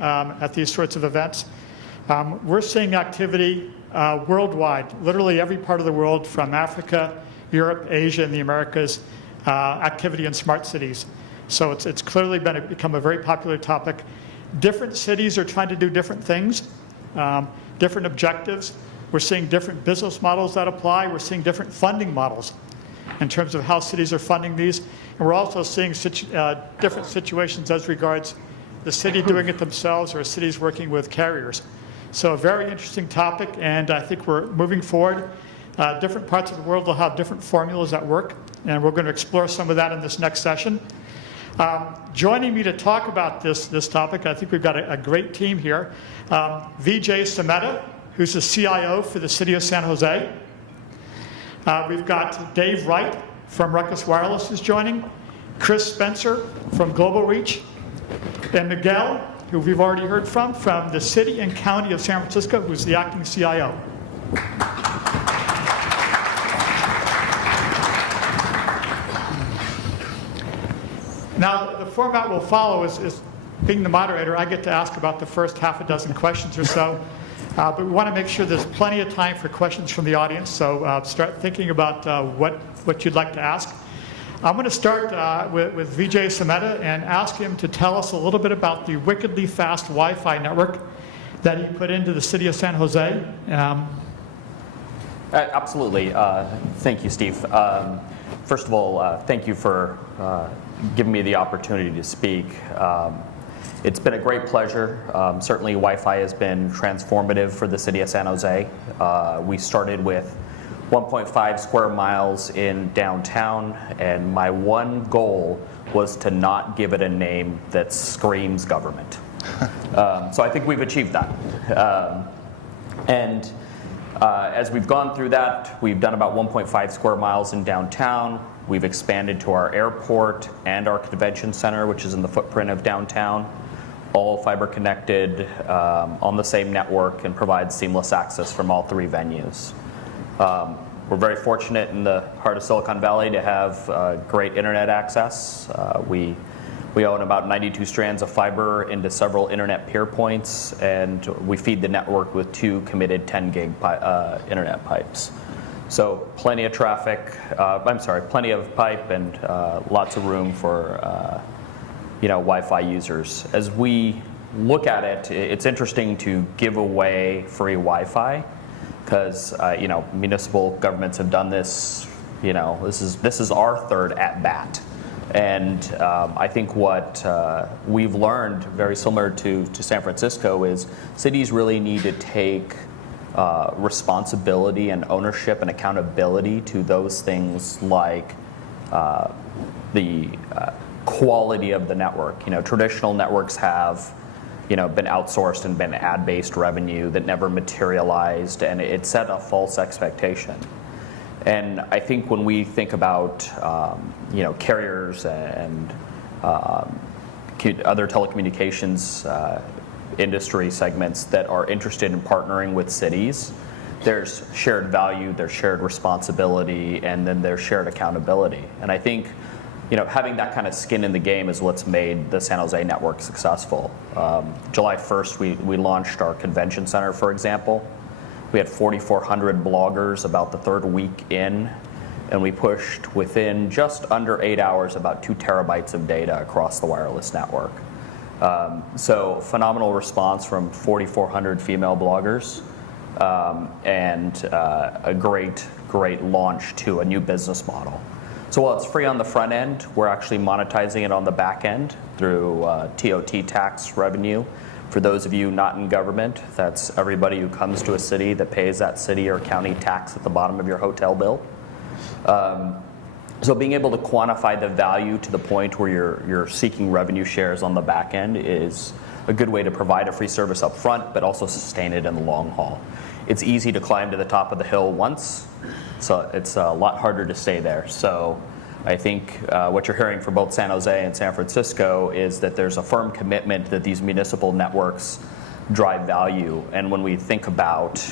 at these sorts of events. We're seeing activity worldwide, literally every part of the world, from Africa, Europe, Asia, and the Americas, activity in smart cities. So it's clearly become a very popular topic. Different cities are trying to do different things, different objectives. We're seeing different business models that apply. We're seeing different funding models in terms of how cities are funding these. And we're also seeing different situations as regards the city doing it themselves or cities working with carriers. So a very interesting topic, and I think we're moving forward. Different parts of the world will have different formulas that work, and we're going to explore some of that in this next session. Joining me to talk about this topic, I think we've got a great team here. Vijay Sammeta, who's the CIO for the City of San Jose. We've got Dave Wright from Ruckus Wireless is joining, Chris Spencer from Global Reach, and Miguel, who we've already heard from the City and County of San Francisco, who's the acting CIO. Now, the format we'll follow is being the moderator, I get to ask about the first half a dozen questions or so. But we want to make sure there's plenty of time for questions from the audience, so start thinking about what you'd like to ask. I'm going to start with Vijay Sammeta and ask him to tell us a little bit about the wickedly fast Wi-Fi network that he put into the City of San Jose. Absolutely. Thank you, Steve. First of all, thank you for giving me the opportunity to speak. It's been a great pleasure. Certainly Wi-Fi has been transformative for the City of San Jose. We started with 1.5 square miles in downtown, and my one goal was to not give it a name that screams government. So I think we've achieved that. As we've gone through that, we've done about 1.5 square miles in downtown. We've expanded to our airport and our convention center, which is in the footprint of downtown, all fiber connected on the same network and provide seamless access from all three venues. We're very fortunate in the heart of Silicon Valley to have great internet access. We own about 92 strands of fiber into several internet peer points, and we feed the network with 2 committed 10 gig internet pipes. So plenty of traffic, plenty of pipe and lots of room for Wi-Fi users. As we look at it, it's interesting to give away free Wi-Fi because municipal governments have done this. This is our third at bat, and I think what we've learned, very similar to San Francisco, is cities really need to take responsibility and ownership and accountability to those things like the quality of the network. Traditional networks have been outsourced and been ad-based revenue that never materialized, and it set a false expectation. And I think when we think about carriers and other telecommunications industry segments that are interested in partnering with cities, there's shared value, there's shared responsibility, and then there's shared accountability. And I think having that kind of skin in the game is what's made the San Jose network successful. July 1st, we launched our convention center, for example. We had 4,400 bloggers about the third week in, and we pushed within just under 8 hours about 2 terabytes of data across the wireless network. So phenomenal response from 4,400 female bloggers, and a great launch to a new business model. So while it's free on the front end, we're actually monetizing it on the back end through TOT tax revenue. For those of you not in government, that's everybody who comes to a city that pays that city or county tax at the bottom of your hotel bill. So being able to quantify the value to the point where you're seeking revenue shares on the back end is a good way to provide a free service up front, but also sustain it in the long haul. It's easy to climb to the top of the hill once, so it's a lot harder to stay there. So I think what you're hearing from both San Jose and San Francisco is that there's a firm commitment that these municipal networks drive value. And when we think about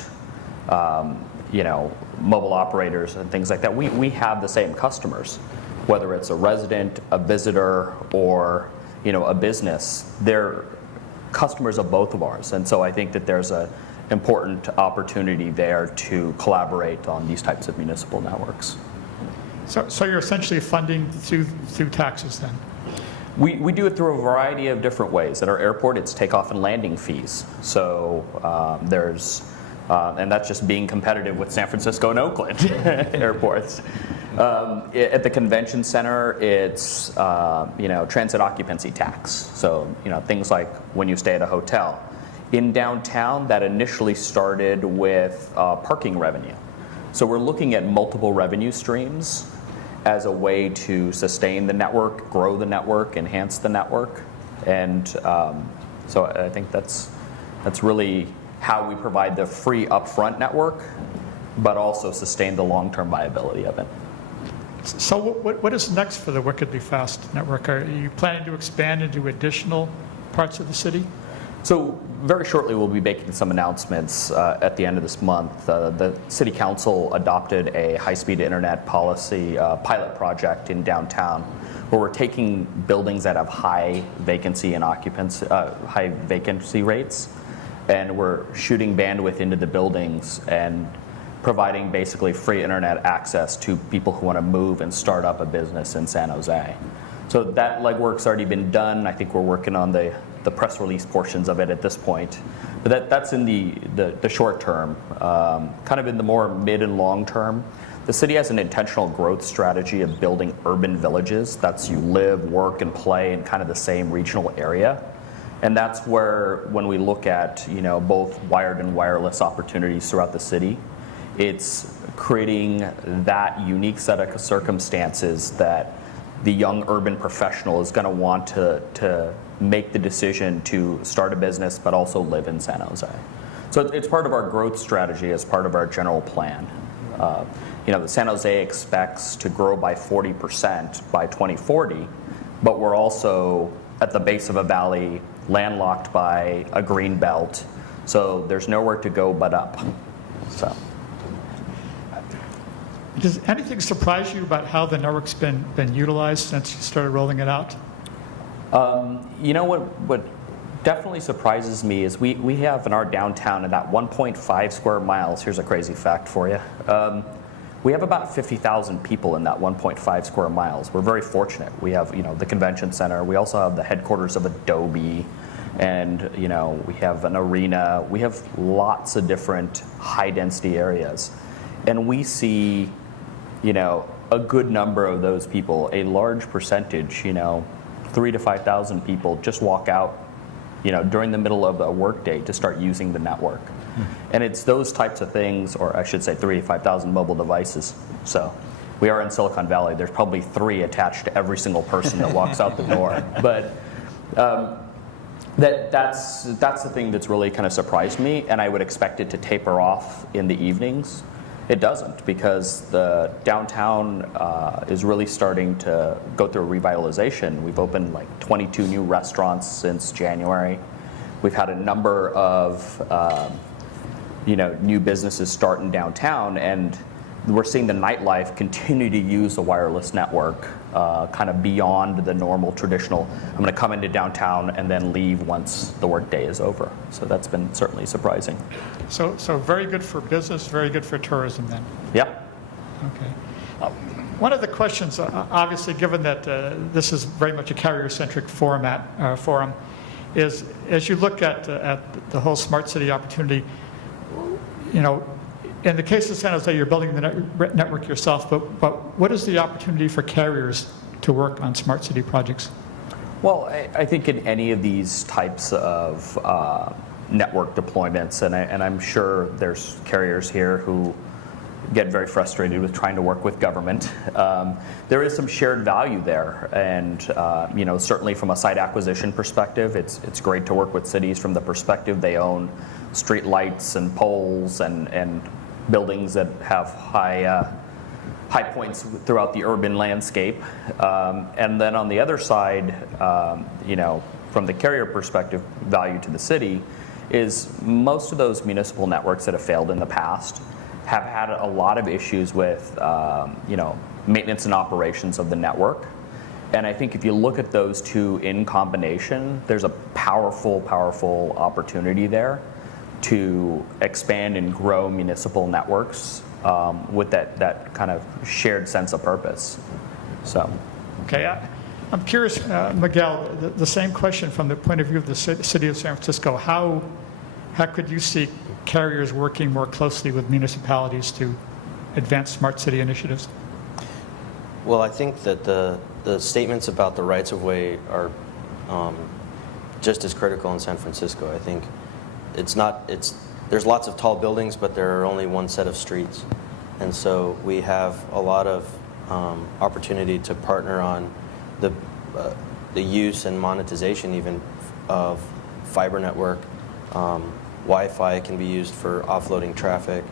mobile operators and things like that, we have the same customers, whether it's a resident, a visitor, or a business. They're customers of both of ours. And so I think that there's an important opportunity there to collaborate on these types of municipal networks. So you're essentially funding through taxes then? We do it through a variety of different ways. At our airport, it's takeoff and landing fees. So and that's just being competitive with San Francisco and Oakland airports. At the convention center, it's transit occupancy tax. So things like when you stay at a hotel. In downtown, that initially started with parking revenue. So we're looking at multiple revenue streams as a way to sustain the network, grow the network, enhance the network. And so I think that's really how we provide the free upfront network, but also sustain the long-term viability of it. So what is next for the Wickedly Fast network? Are you planning to expand into additional parts of the city? So very shortly we'll be making some announcements at the end of this month. The City Council adopted a high-speed internet policy pilot project in downtown where we're taking buildings that have high vacancy and high vacancy rates, and we're shooting bandwidth into the buildings and providing basically free internet access to people who want to move and start up a business in San Jose. So that legwork's already been done. I think we're working on the press release portions of it at this point. But that's in the short term. Kind of in the more mid and long term, the city has an intentional growth strategy of building urban villages. That's you live, work, and play in kind of the same regional area. And that's where, when we look at both wired and wireless opportunities throughout the city, it's creating that unique set of circumstances that the young urban professional is going to want to make the decision to start a business, but also live in San Jose. So it's part of our growth strategy as part of our general plan. The San Jose expects to grow by 40% by 2040, but we're also at the base of a valley, landlocked by a green belt, so there's nowhere to go but up. So. Does anything surprise you about how the network's been utilized since you started rolling it out? What definitely surprises me is we have in our downtown at that 1.5 square miles, here's a crazy fact for you, we have about 50,000 people in that 1.5 square miles. We're very fortunate. We have the convention center, we also have the headquarters of Adobe, and we have an arena. We have lots of different high density areas, and we see a good number of those people, a large percentage, 3,000 to 5,000 people just walk out, during the middle of a workday to start using the network. And it's those types of things, or I should say 3,000 to 5,000 mobile devices. So we are in Silicon Valley. There's probably 3 attached to every single person that walks out the door. But that's the thing that's really kind of surprised me, and I would expect it to taper off in the evenings. It doesn't, because the downtown is really starting to go through a revitalization. We've opened like 22 new restaurants since January. We've had a number of new businesses start in downtown, and we're seeing the nightlife continue to use the wireless network kind of beyond the normal traditional, I'm going to come into downtown and then leave once the workday is over. So that's been certainly surprising. So very good for business, very good for tourism then? Yep. Okay. One of the questions, obviously, given that this is very much a carrier-centric forum, is as you look at the whole smart city opportunity, in the case of San Jose, you're building the network yourself, but what is the opportunity for carriers to work on smart city projects? Well, I think in any of these types of network deployments, and I'm sure there's carriers here who get very frustrated with trying to work with government. There is some shared value there, and certainly from a site acquisition perspective, it's great to work with cities from the perspective they own street lights and poles and buildings that have high points throughout the urban landscape. And then on the other side, from the carrier perspective, value to the city is most of those municipal networks that have failed in the past have had a lot of issues with maintenance and operations of the network. And I think if you look at those two in combination, there's a powerful, powerful opportunity there to expand and grow municipal networks with that kind of shared sense of purpose. So, okay, I'm curious, Miguel, the same question from the point of view of the city of San Francisco. How could you see carriers working more closely with municipalities to advance smart city initiatives? Well, I think that the statements about the rights of way are just as critical in San Francisco. I think there's lots of tall buildings, but there are only one set of streets. And so we have a lot of opportunity to partner on the use and monetization even of fiber network. Wi-Fi can be used for offloading traffic.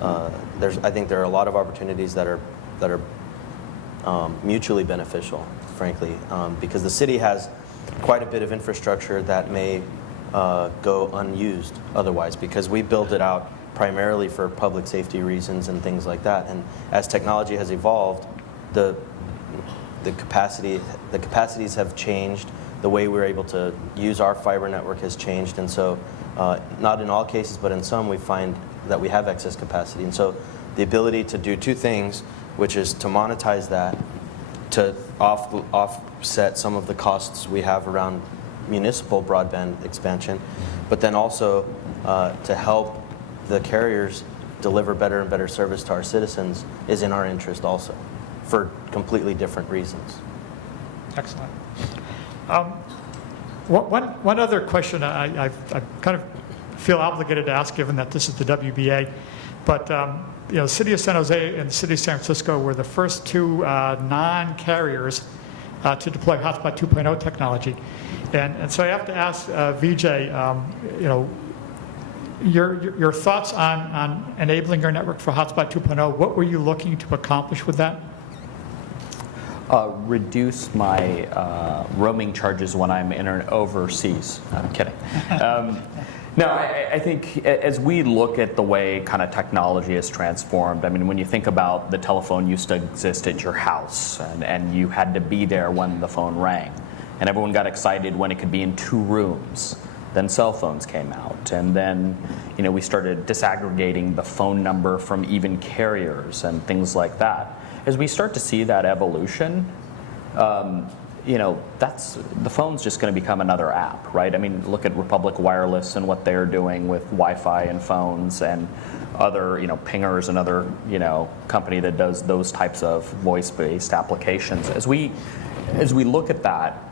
I think there are a lot of opportunities that are mutually beneficial, frankly, because the city has quite a bit of infrastructure that may go unused otherwise, because we build it out primarily for public safety reasons and things like that. And as technology has evolved, the capacities have changed. The way we're able to use our fiber network has changed, and so not in all cases, but in some, we find that we have excess capacity. And so the ability to do two things, which is to monetize that, to offset some of the costs we have around municipal broadband expansion, but then also to help the carriers deliver better and better service to our citizens, is in our interest also, for completely different reasons. Excellent. One other question I kind of feel obligated to ask, given that this is the WBA, but the City of San Jose and the City of San Francisco were the first two non-carriers to deploy Hotspot 2.0 technology, and so I have to ask Vijay, your thoughts on enabling your network for Hotspot 2.0. What were you looking to accomplish with that? Reduce my roaming charges when I'm overseas. I'm kidding. No, I think as we look at the way kind of technology has transformed, I mean, when you think about the telephone used to exist at your house, and you had to be there when the phone rang, and everyone got excited when it could be in 2 rooms. Then cell phones came out, and then we started disaggregating the phone number from even carriers and things like that. As we start to see that evolution, that's the phone's just going to become another app, right? I mean, look at Ruckus Wireless and what they're doing with Wi-Fi and phones, and other, Pinger's another, company that does those types of voice-based applications. As we look at that,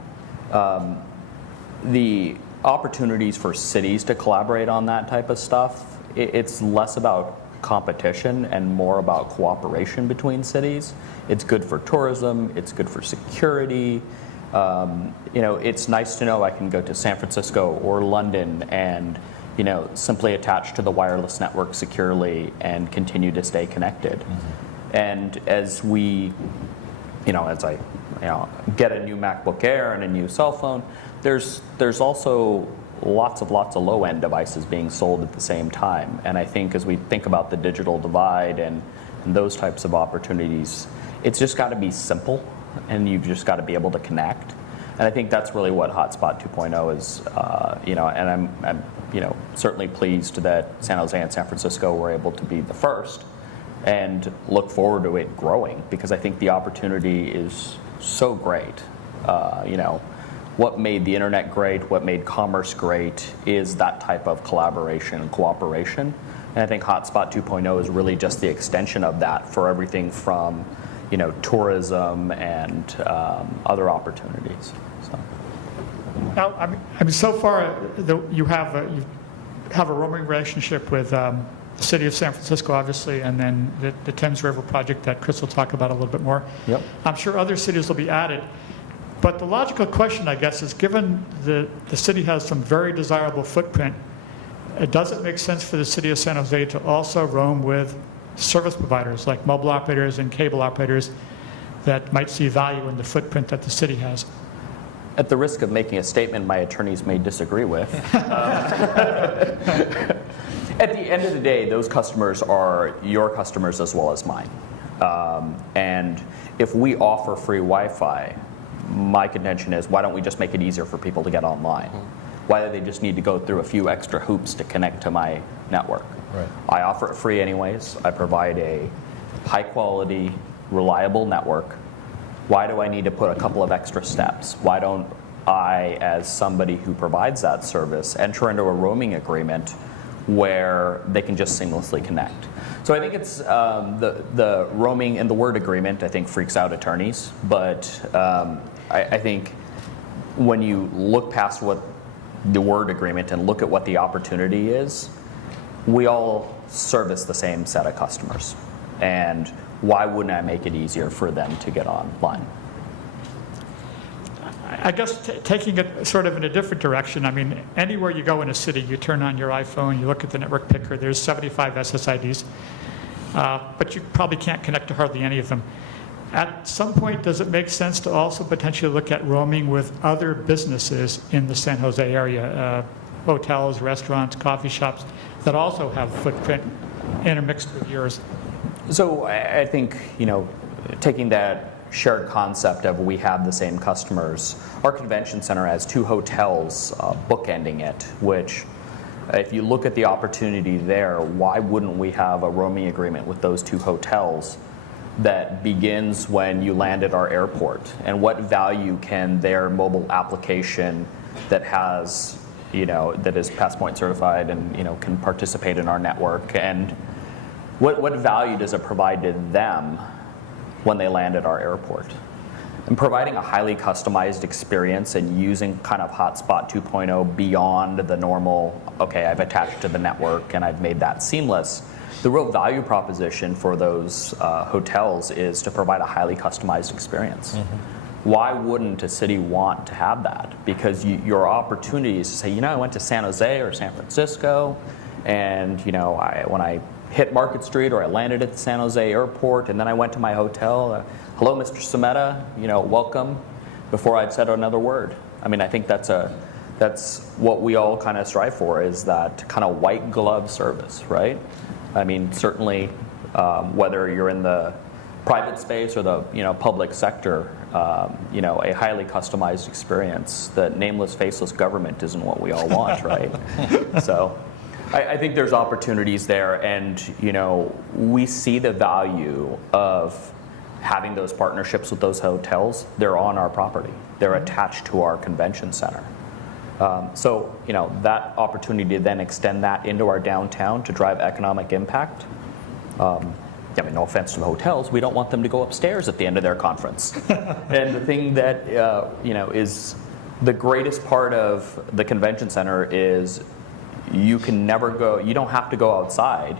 the opportunities for cities to collaborate on that type of stuff, it's less about competition and more about cooperation between cities. It's good for tourism, it's good for security. It's nice to know I can go to San Francisco or London and simply attach to the wireless network securely and continue to stay connected. Mm-hmm. And as we, as I get a new MacBook Air and a new cell phone, there's also lots of low-end devices being sold at the same time. And I think as we think about the digital divide and those types of opportunities, it's just got to be simple, and you've just got to be able to connect. And I think that's really what Hotspot 2.0 is, and I'm certainly pleased that San Jose and San Francisco were able to be the first, and look forward to it growing, because I think the opportunity is so great. What made the internet great, what made commerce great, is that type of collaboration and cooperation. And I think Hotspot 2.0 is really just the extension of that for everything from, tourism and other opportunities. So. Now, I mean, so far you have a roaming relationship with the City of San Francisco, obviously, and then the Thames River project that Chris will talk about a little bit more. Yep. I'm sure other cities will be added. But the logical question, I guess, is given the city has some very desirable footprint, does it make sense for the City of San Jose to also roam with service providers like mobile operators and cable operators that might see value in the footprint that the city has? At the risk of making a statement my attorneys may disagree with, at the end of the day, those customers are your customers as well as mine. And if we offer free Wi-Fi, my contention is, why don't we just make it easier for people to get online? Why do they just need to go through a few extra hoops to connect to my network? Right. I offer it free anyways. I provide a high quality, reliable network. Why do I need to put a couple of extra steps? Why don't I, as somebody who provides that service, enter into a roaming agreement where they can just seamlessly connect? So I think it's the roaming and the word agreement, I think, freaks out attorneys. But I think when you look past what the word agreement and look at what the opportunity is, we all service the same set of customers. And why wouldn't I make it easier for them to get online? I guess taking it sort of in a different direction, I mean, anywhere you go in a city, you turn on your iPhone, you look at the network picker, there's 75 SSIDs, but you probably can't connect to hardly any of them. At some point, does it make sense to also potentially look at roaming with other businesses in the San Jose area, hotels, restaurants, coffee shops, that also have footprint intermixed with yours? So I think, taking that shared concept of we have the same customers, our convention center has 2 hotels bookending it, which if you look at the opportunity there, why wouldn't we have a roaming agreement with those 2 hotels that begins when you land at our airport? And what value can their mobile application that has, that is Passpoint certified and, can participate in our network, and what value does it provide to them when they land at our airport? And providing a highly customized experience and using kind of Hotspot 2.0 beyond the normal, okay, I've attached to the network and I've made that seamless. The real value proposition for those hotels is to provide a highly customized experience. Why wouldn't a city want to have that? Because your opportunity is to say, I went to San Jose or San Francisco, and when I hit Market Street or I landed at the San Jose airport and then I went to my hotel, hello, Mr. Sammeta, welcome, before I'd said another word. I mean, I think that's what we all kind of strive for, is that kind of white glove service, right? I mean, certainly whether you're in the private space or the public sector, a highly customized experience. The nameless, faceless government isn't what we all want, right? So I think there's opportunities there, and we see the value of having those partnerships with those hotels. They're on our property. They're attached to our convention center. So that opportunity to then extend that into our downtown to drive economic impact. I mean, no offense to the hotels, we don't want them to go upstairs at the end of their conference. And the thing that is the greatest part of the convention center is you don't have to go outside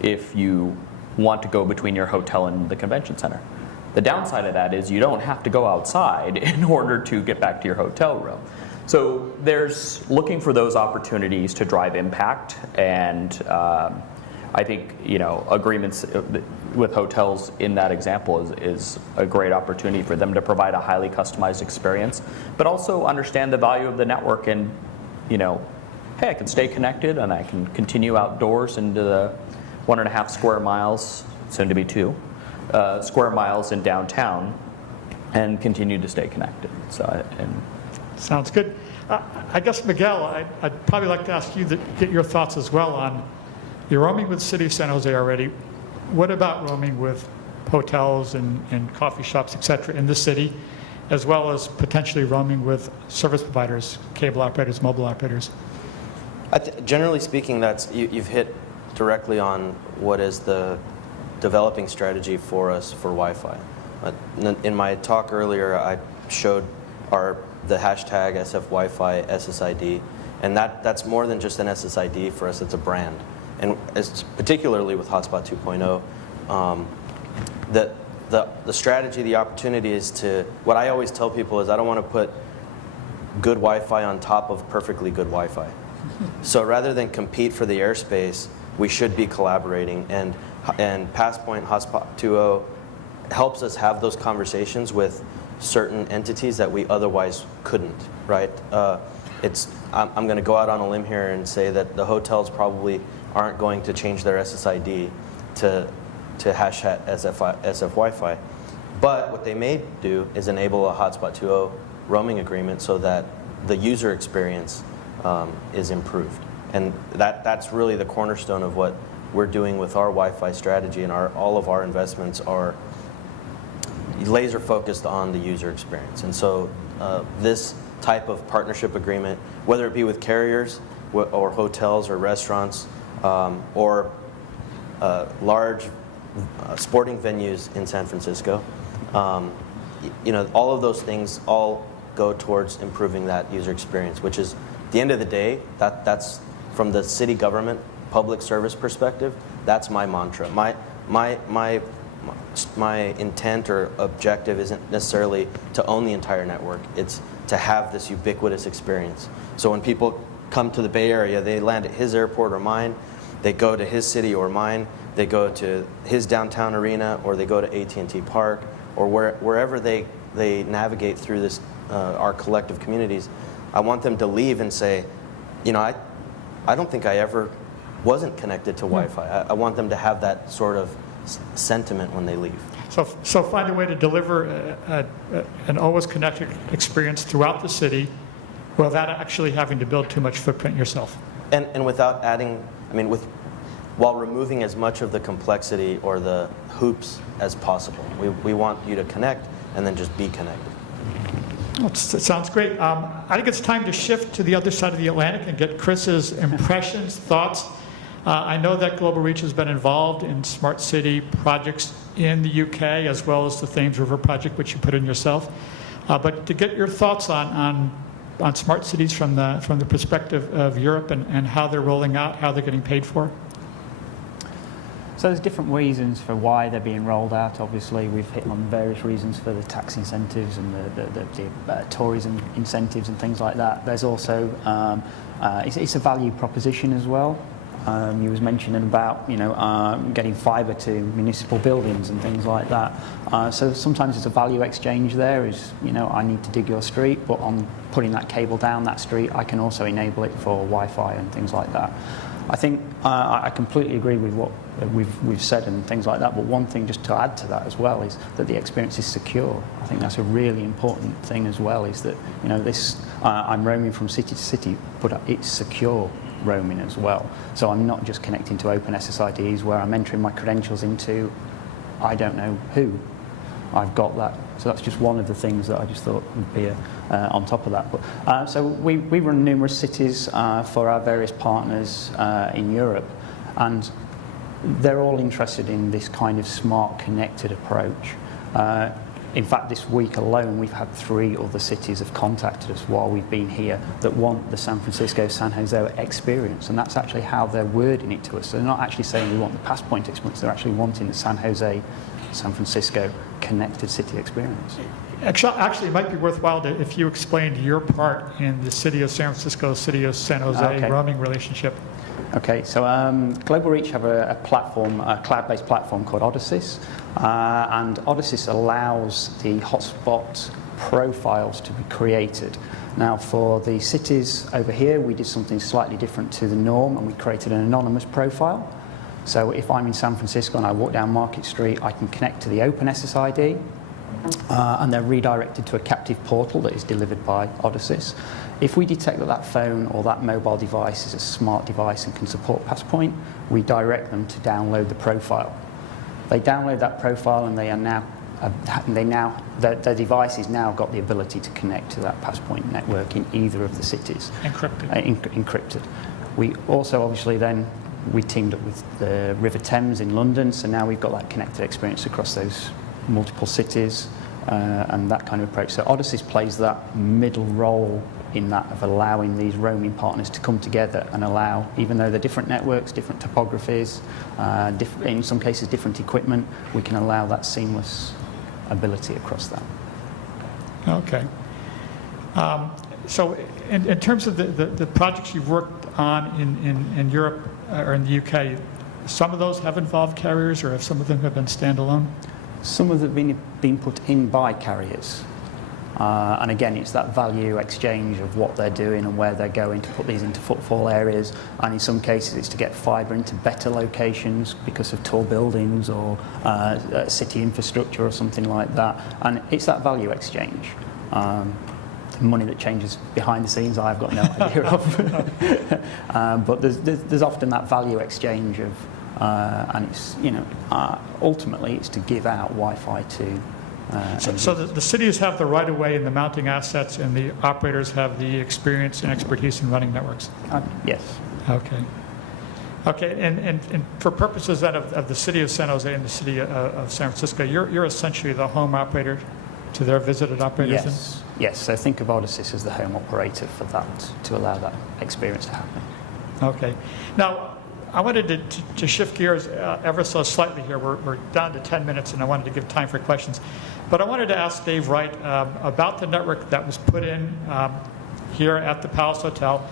if you want to go between your hotel and the convention center. The downside of that is you don't have to go outside in order to get back to your hotel room. So there's looking for those opportunities to drive impact, and I think agreements with hotels in that example is a great opportunity for them to provide a highly customized experience, but also understand the value of the network, and hey, I can stay connected and I can continue outdoors into the 1.5 square miles, soon to be 2 square miles in downtown, and continue to stay connected. Sounds good. I guess, Miguel, I'd probably like to ask you to get your thoughts as well on, you're roaming with the City of San Jose already. What about roaming with hotels and coffee shops, et cetera, in the city, as well as potentially roaming with service providers, cable operators, mobile operators? Generally speaking, you've hit directly on what is the developing strategy for us for Wi-Fi. In my talk earlier, I showed the hashtag SF Wi-Fi SSID, and that's more than just an SSID for us. It's a brand, and it's particularly with Hotspot 2.0. The strategy, the opportunity is to. What I always tell people is I don't want to put good Wi-Fi on top of perfectly good Wi-Fi. So rather than compete for the airspace, we should be collaborating, and Passpoint Hotspot 2.0 helps us have those conversations with certain entities that we otherwise couldn't, right? I'm going to go out on a limb here and say that the hotels probably aren't going to change their SSID to hashtag SF Wi-Fi, But what they may do is enable a Hotspot 2.0 roaming agreement so that the user experience is improved. And that's really the cornerstone of what we're doing with our Wi-Fi strategy, and all of our investments are laser focused on the user experience. And so this type of partnership agreement, whether it be with carriers or hotels or restaurants or large sporting venues in San Francisco, all of those things all go towards improving that user experience, which is, at the end of the day, that's from the city government public service perspective, that's my mantra. My intent or objective isn't necessarily to own the entire network. It's to have this ubiquitous experience. So when people come to the Bay Area, they land at his airport or mine, they go to his city or mine, they go to his downtown arena, or they go to AT&T Park, or wherever they navigate through this our collective communities. I want them to leave and say, I don't think I ever wasn't connected to Wi-Fi. I want them to have that sort of sentiment when they leave. So find a way to deliver an always connected experience throughout the city without actually having to build too much footprint yourself. And without adding, while removing as much of the complexity or the hoops as possible. We want you to connect and then just be connected. Well, it sounds great. I think it's time to shift to the other side of the Atlantic and get Chris's impressions, thoughts. I know that Global Reach has been involved in smart city projects in the UK, as well as the Thames River project, which you put in yourself. But to get your thoughts on smart cities from the perspective of Europe and how they're rolling out, how they're getting paid for. So there's different reasons for why they're being rolled out. Obviously, we've hit on various reasons for the tax incentives and the tourism incentives and things like that. There's also, it's a value proposition as well. You was mentioning about getting fibre to municipal buildings and things like that. So sometimes there's a value exchange there. I need to dig your street, but on putting that cable down that street, I can also enable it for Wi-Fi and things like that. I think I completely agree with what we've said and things like that. But one thing just to add to that as well is that the experience is secure. I think that's a really important thing as well. Is that I'm roaming from city to city, but it's secure roaming as well. So I'm not just connecting to open SSIDs where I'm entering my credentials into I don't know who. I've got that. So that's just one of the things that I just thought would be on top of that. But, so we run numerous cities for our various partners in Europe, and they're all interested in this kind of smart connected approach. In fact, this week alone, we've had 3 other cities have contacted us while we've been here that want the San Francisco, San Jose experience, and that's actually how they're wording it to us. So they're not actually saying we want the Passpoint experience, they're actually wanting the San Jose, San Francisco connected city experience. Actually, it might be worthwhile if you explained your part in the city of San Francisco, city of San Jose roaming relationship. Okay, so Global Reach have a platform, a cloud-based platform called Odysseus, and Odysseus allows the hotspot profiles to be created. Now, for the cities over here, we did something slightly different to the norm, and we created an anonymous profile. So if I'm in San Francisco and I walk down Market Street, I can connect to the open SSID, and they're redirected to a captive portal that is delivered by Odysseus. If we detect that that phone or that mobile device is a smart device and can support Passpoint, we direct them to download the profile. They download that profile and they are now, their device has now got the ability to connect to that Passpoint network in either of the cities. Encrypted. Encrypted. We also obviously then, we teamed up with the River Thames in London, so now we've got that connected experience across those multiple cities and that kind of approach. So Odysseus plays that middle role in that of allowing these roaming partners to come together and allow, even though they're different networks, different topographies, in some cases different equipment, we can allow that seamless ability across that. Okay. So in terms of the projects you've worked on in Europe or in the UK, some of those have involved carriers, or have some of them have been standalone? Some of them have been put in by carriers. And again, it's that value exchange of what they're doing and where they're going to put these into footfall areas. And in some cases, it's to get fibre into better locations because of tall buildings or city infrastructure or something like that. And it's that value exchange. Money that changes behind the scenes, I've got no idea of. But there's often that value exchange of, and it's, ultimately it's to give out Wi-Fi to. So the cities have the right of way in the mounting assets, and the operators have the experience and expertise in running networks. Yes. Okay, and for purposes then of the city of San Jose and the city of San Francisco, you're essentially the home operator to their visited operators? Yes. Yes. So think of Odyssey as the home operator for that, to allow that experience to happen. Okay. Now, I wanted to shift gears ever so slightly here. We're down to 10 minutes, and I wanted to give time for questions. But I wanted to ask Dave Wright about the network that was put in here at the Palace Hotel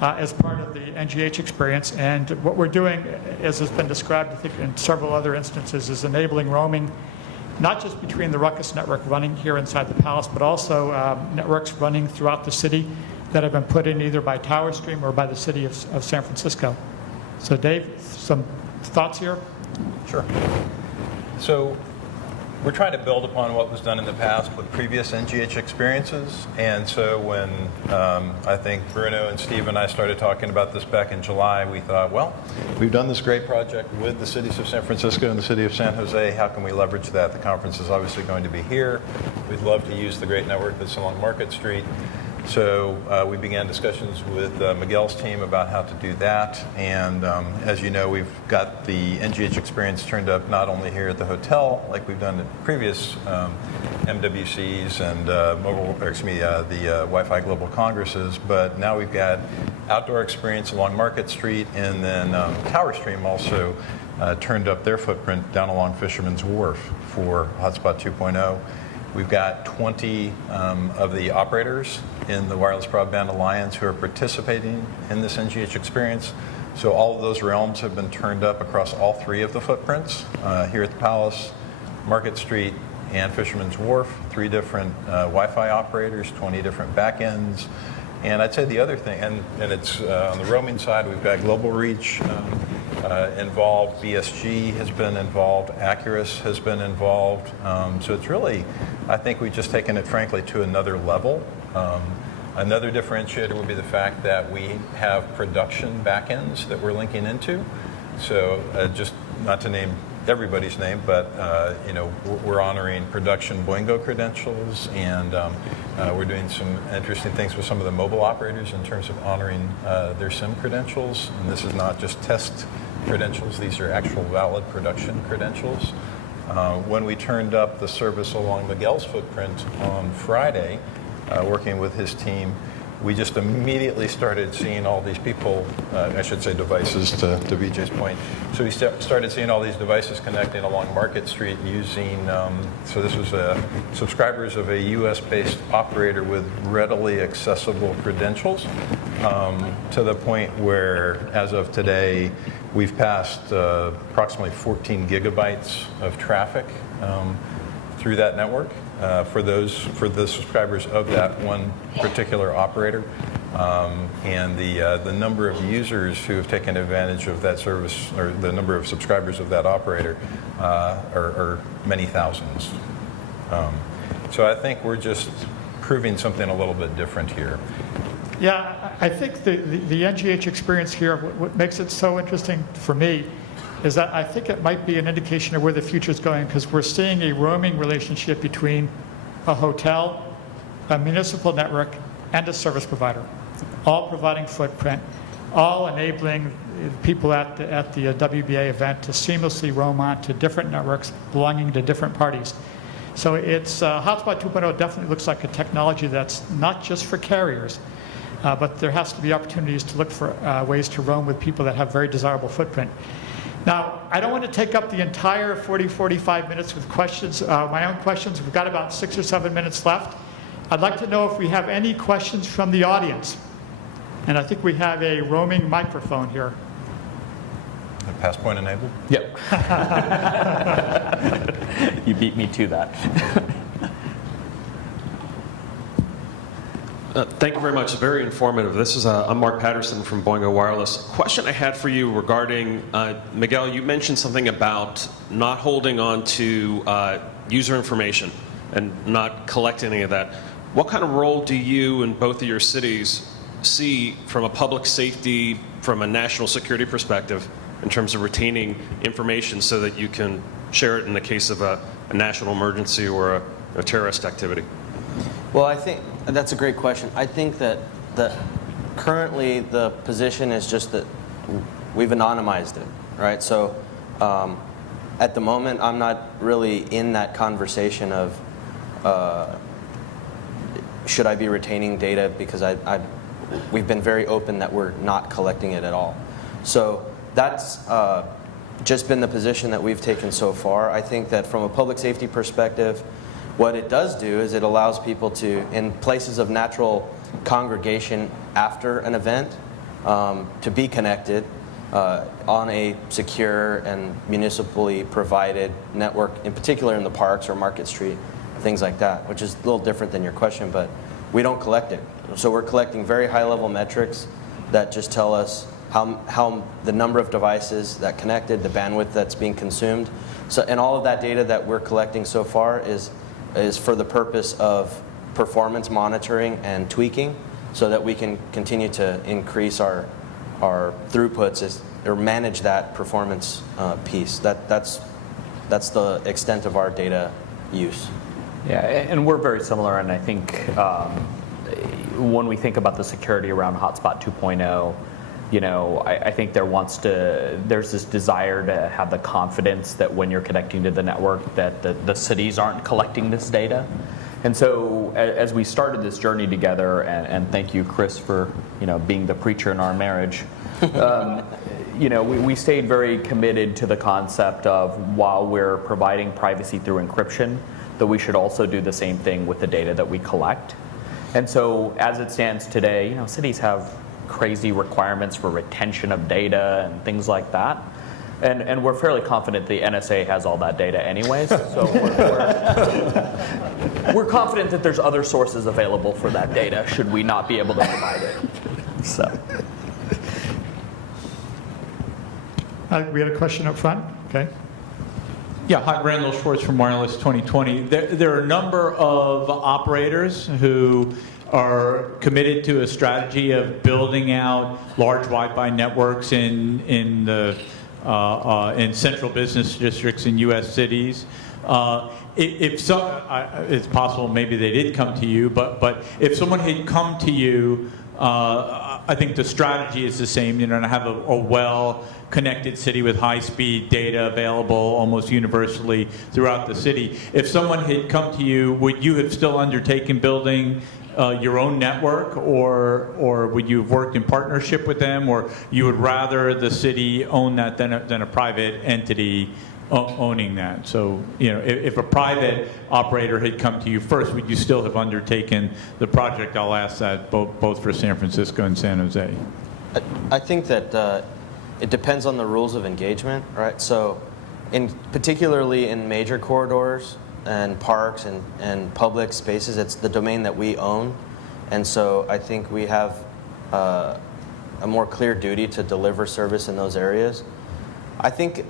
as part of the NGH experience. And what we're doing, as has been described, I think, in several other instances, is enabling roaming, not just between the Ruckus network running here inside the Palace, but also networks running throughout the city that have been put in either by TowerStream or by the city of San Francisco. So Dave, some thoughts here? Sure. So we're trying to build upon what was done in the past with previous NGH experiences. And so when I think Bruno and Steve and I started talking about this back in July, we thought, well, we've done this great project with the cities of San Francisco and the city of San Jose. How can we leverage that? The conference is obviously going to be here. We'd love to use the great network that's along Market Street. So we began discussions with Miguel's team about how to do that. And as you know, we've got the NGH experience turned up not only here at the hotel, like we've done at previous MWCs and the Wi-Fi Global Congresses, but now we've got outdoor experience along Market Street, and then TowerStream also turned up their footprint down along Fisherman's Wharf for Hotspot 2.0. We've got 20 of the operators in the Wireless Broadband Alliance who are participating in this NGH experience. So all of those realms have been turned up across all three of the footprints here at the Palace, Market Street, and Fisherman's Wharf. 3 different Wi-Fi operators, 20 different backends. And I'd say the other thing, and it's on the roaming side, we've got Global Reach involved, BSG has been involved, Accurus has been involved. So it's really, I think we've just taken it, frankly, to another level. Another differentiator would be the fact that we have production backends that we're linking into. So just not to name everybody's name, but we're honoring production Boingo credentials, and we're doing some interesting things with some of the mobile operators in terms of honoring their SIM credentials. And this is not just test credentials, these are actual valid production credentials. When we turned up the service along Miguel's footprint on Friday, working with his team, we just immediately started seeing all these people, I should say devices to Vijay's point. So we started seeing all these devices connecting along Market Street using, so this was subscribers of a US-based operator with readily accessible credentials, to the point where, as of today, we've passed approximately 14 gigabytes of traffic through that network. For the subscribers of that one particular operator, and the number of users who have taken advantage of that service, or the number of subscribers of that operator, are many thousands. So I think we're just proving something a little bit different here. Yeah, I think the NGH experience here, what makes it so interesting for me is that I think it might be an indication of where the future is going, because we're seeing a roaming relationship between a hotel, a municipal network, and a service provider, all providing footprint, all enabling people at the WBA event to seamlessly roam on to different networks belonging to different parties. So it's Hotspot 2.0 definitely looks like a technology that's not just for carriers, but there has to be opportunities to look for ways to roam with people that have very desirable footprint. Now, I don't want to take up the entire 45 minutes with questions, my own questions. We've got about 6 or 7 minutes left. I'd like to know if we have any questions from the audience. And I think we have a roaming microphone here. Passpoint enabled? Yep. You beat me to that. Thank you very much. Very informative. I'm Mark Patterson from Boingo Wireless. Question I had for you regarding, Miguel, you mentioned something about not holding on to user information and not collecting any of that. What kind of role do you and both of your cities see from a public safety, from a national security perspective, in terms of retaining information so that you can share it in the case of a national emergency or a terrorist activity? Well, I think that's a great question. I think that currently the position is just that we've anonymized it, right? So at the moment, I'm not really in that conversation of should I be retaining data, because we've been very open that we're not collecting it at all. So that's just been the position that we've taken so far. I think that from a public safety perspective, what it does do is it allows people to, in places of natural congregation after an event, to be connected on a secure and municipally provided network, in particular in the parks or Market Street, things like that, which is a little different than your question, but we don't collect it. So we're collecting very high-level metrics that just tell us how the number of devices that connected, the bandwidth that's being consumed. So, and all of that data that we're collecting so far is for the purpose of performance monitoring and tweaking, so that we can continue to increase our throughputs or manage that performance piece. That's the extent of our data use. Yeah, and we're very similar, and I think when we think about the security around Hotspot 2.0, you know, I think there's this desire to have the confidence that when you're connecting to the network that the cities aren't collecting this data. And so as we started this journey together, and thank you, Chris, for, you know, being the preacher in our marriage, you know, we stayed very committed to the concept of, while we're providing privacy through encryption, that we should also do the same thing with the data that we collect. And so as it stands today, you know, cities have crazy requirements for retention of data and things like that. And we're fairly confident the NSA has all that data anyways. So we're confident that there's other sources available for that data should we not be able to provide it. So. We had a question up front. Okay. Yeah, hi, Randall Schwartz from Wireless 2020. There are a number of operators who are committed to a strategy of building out large Wi-Fi networks in central business districts in U.S. cities. If so, it's possible maybe they did come to you, but if someone had come to you, I think the strategy is the same, you know, to have a well-connected city with high-speed data available almost universally throughout the city. If someone had come to you, would you have still undertaken building your own network, or would you have worked in partnership with them, or you would rather the city own that than a private entity owning that? So, you know, if a private operator had come to you first, would you still have undertaken the project? I'll ask that both for San Francisco and San Jose. I think that it depends on the rules of engagement, right? So, particularly in major corridors and parks and public spaces, it's the domain that we own, and so I think we have a more clear duty to deliver service in those areas. I think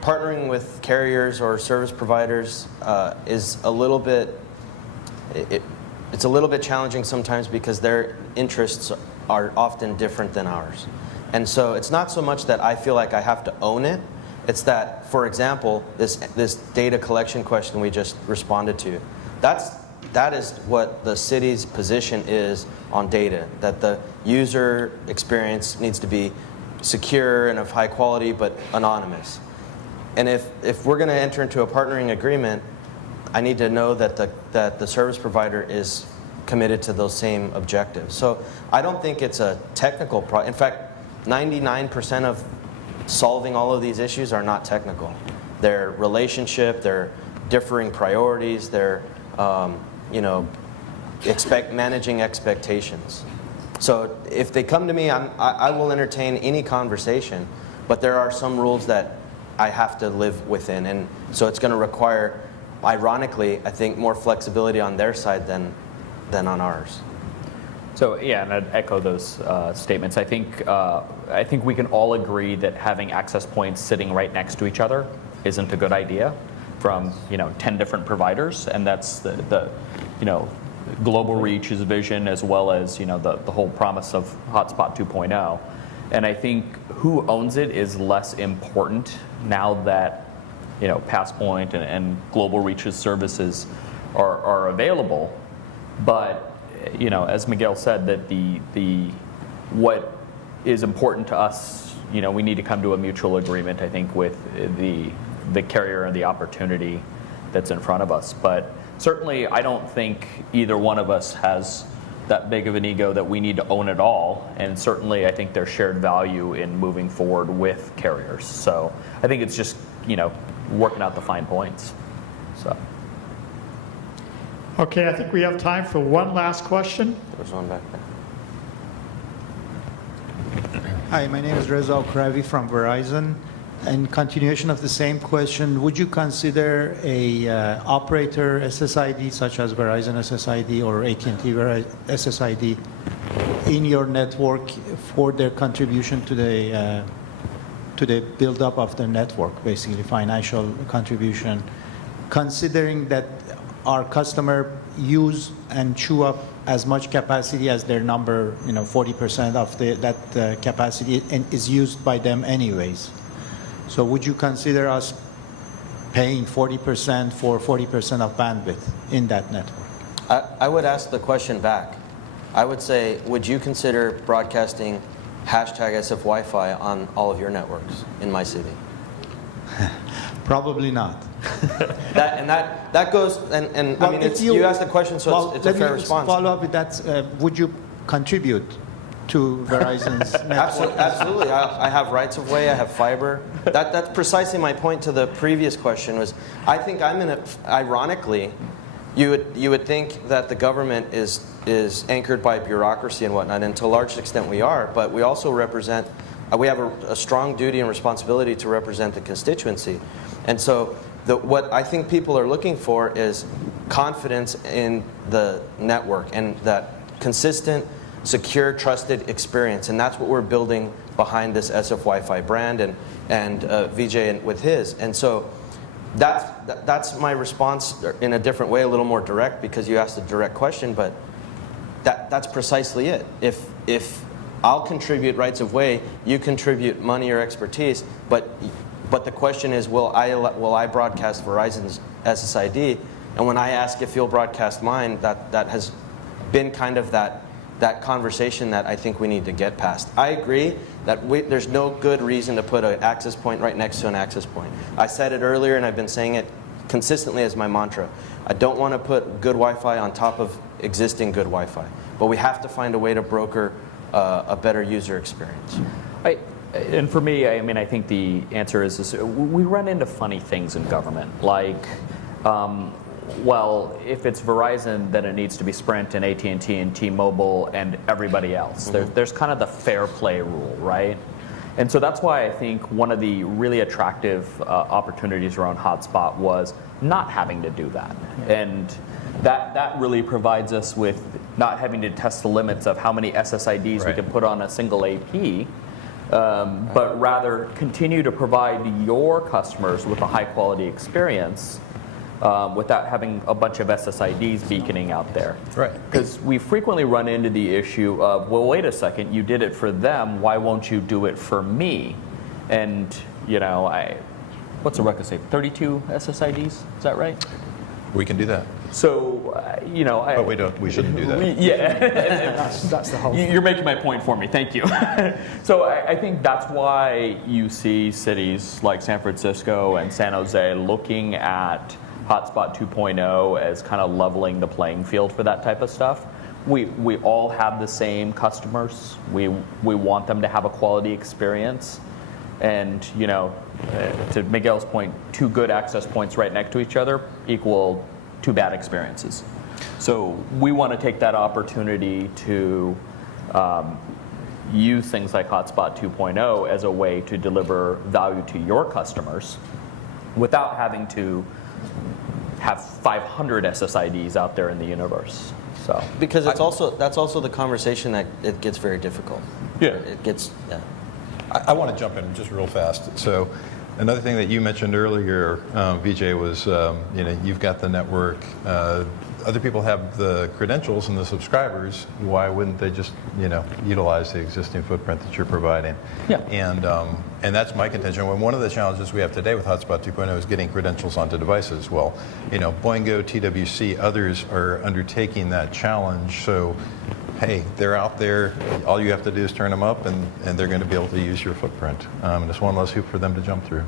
partnering with carriers or service providers is a little bit it's a little bit challenging sometimes, because their interests are often different than ours. And so it's not so much that I feel like I have to own it. It's that, for example, this data collection question we just responded to, that is what the city's position is on data, that the user experience needs to be secure and of high quality but anonymous. And if we're going to enter into a partnering agreement, I need to know that the service provider is committed to those same objectives. So I don't think it's a technical problem. In fact, 99% of solving all of these issues are not technical. They're relationship, they're differing priorities, they're managing expectations. So if they come to me, I will entertain any conversation, but there are some rules that I have to live within, and so it's going to require, ironically, I think, more flexibility on their side than on ours. So yeah, and I'd echo those statements. I think we can all agree that having access points sitting right next to each other isn't a good idea from 10 different providers, and that's the Global Reach's vision, as well as the whole promise of Hotspot 2.0. And I think who owns it is less important now that Passpoint and Global Reach's services are available. But as Miguel said, that the what is important to us, we need to come to a mutual agreement, I think, with the carrier and the opportunity that's in front of us. But certainly, I don't think either one of us has that big of an ego that we need to own it all. And certainly, I think there's shared value in moving forward with carriers. So I think it's just, working out the fine points. So. Okay, I think we have time for one last question. There's one back there. Hi, my name is Reza Al-Kravi from Verizon. In continuation of the same question, would you consider a operator SSID such as Verizon SSID or AT&T SSID in your network for their contribution to the build-up of the network, basically financial contribution, considering that our customer use and chew up as much capacity as their number, 40% of that capacity is used by them anyways. So would you consider us paying 40% for 40% of bandwidth in that network? I would ask the question back. I would say, would you consider broadcasting #SF Wi-Fi on all of your networks in my city? Probably not. That goes, and Well, I mean, if you asked the question, so well, it's a fair let me response. follow up with that. Would you contribute to Verizon's network? Absolutely. I have rights of way. I have fiber. That's precisely my point to the previous question. Was I think I'm in a. Ironically, you would think that the government is anchored by bureaucracy and whatnot, and to a large extent we are. But we also represent. We have a strong duty and responsibility to represent the constituency, and so what I think people are looking for is confidence in the network and that consistent, secure, trusted experience, and that's what we're building behind this SF Wi-Fi brand and Vijay with his. And so that's my response in a different way, a little more direct, because you asked a direct question, but that's precisely it. If I'll contribute rights of way, you contribute money or expertise, but the question is, will I broadcast Verizon's SSID? And when I ask if you'll broadcast mine, that has been kind of that conversation that I think we need to get past. I agree that there's no good reason to put an access point right next to an access point. I said it earlier, and I've been saying it consistently as my mantra. I don't want to put good Wi-Fi on top of existing good Wi-Fi, but we have to find a way to broker a better user experience. And for me, I think the answer is we run into funny things in government, like, well, if it's Verizon, then it needs to be Sprint and AT&T and T-Mobile and everybody else. Mm-hmm. There's kind of the fair play rule, right? And so that's why I think one of the really attractive opportunities around Hotspot was not having to do that. And that really provides us with not having to test the limits of how many SSIDs we can put on a single AP, but rather continue to provide your customers with a high quality experience without having a bunch of SSIDs beaconing out there. Right. Because we frequently run into the issue of, well, wait a second, you did it for them, why won't you do it for me? And, what's the record say, 32 SSIDs, is that right? We can do that. So, But we shouldn't do that. That's the whole. You're making my point for me. Thank you. So I think that's why you see cities like San Francisco and San Jose looking at Hotspot 2.0 as kind of leveling the playing field for that type of stuff. We all have the same customers. We want them to have a quality experience. And, to Miguel's point, 2 good access points right next to each other equal 2 bad experiences. So we want to take that opportunity to use things like Hotspot 2.0 as a way to deliver value to your customers without having to have 500 SSIDs out there in the universe. So Because that's also the conversation that it gets very difficult. Yeah. It gets, yeah. I want to jump in just real fast. So another thing that you mentioned earlier, Vijay, was you've got the network. Other people have the credentials and the subscribers. Why wouldn't they just utilize the existing footprint that you're providing? Yeah. And that's my contention. One of the challenges we have today with Hotspot 2.0 is getting credentials onto devices. Well, Boingo, TWC, others are undertaking that challenge. So, hey, they're out there. All you have to do is turn them up, and they're going to be able to use your footprint. And it's one less hoop for them to jump through.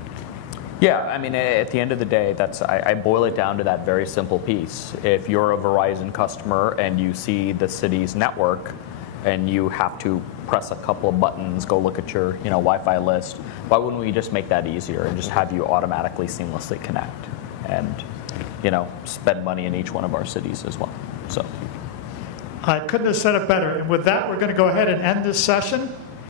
yeah, I mean, at the end of the day, I boil it down to that very simple piece. If you're a Verizon customer and you see the city's network, and you have to press a couple of buttons, go look at your Wi-Fi list, why wouldn't we just make that easier and just have you automatically seamlessly connect and spend money in each one of our cities as well? So I couldn't have said it better. And with that, we're going to go ahead and end this session.